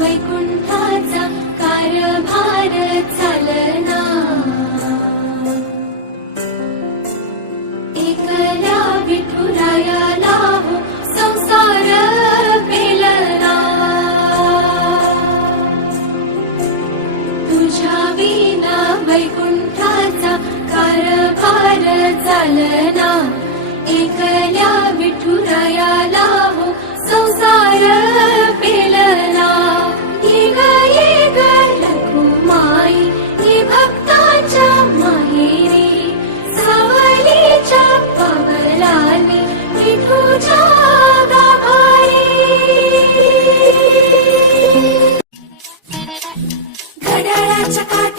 वैकुंठाचा कारभार चालना. एकल्या विठुरायाला हो संसार पेलना. तुझ्या विना वैकुंठाचा कारभार चालना. एकल्या विठुरायाला हो संसार got your eyes.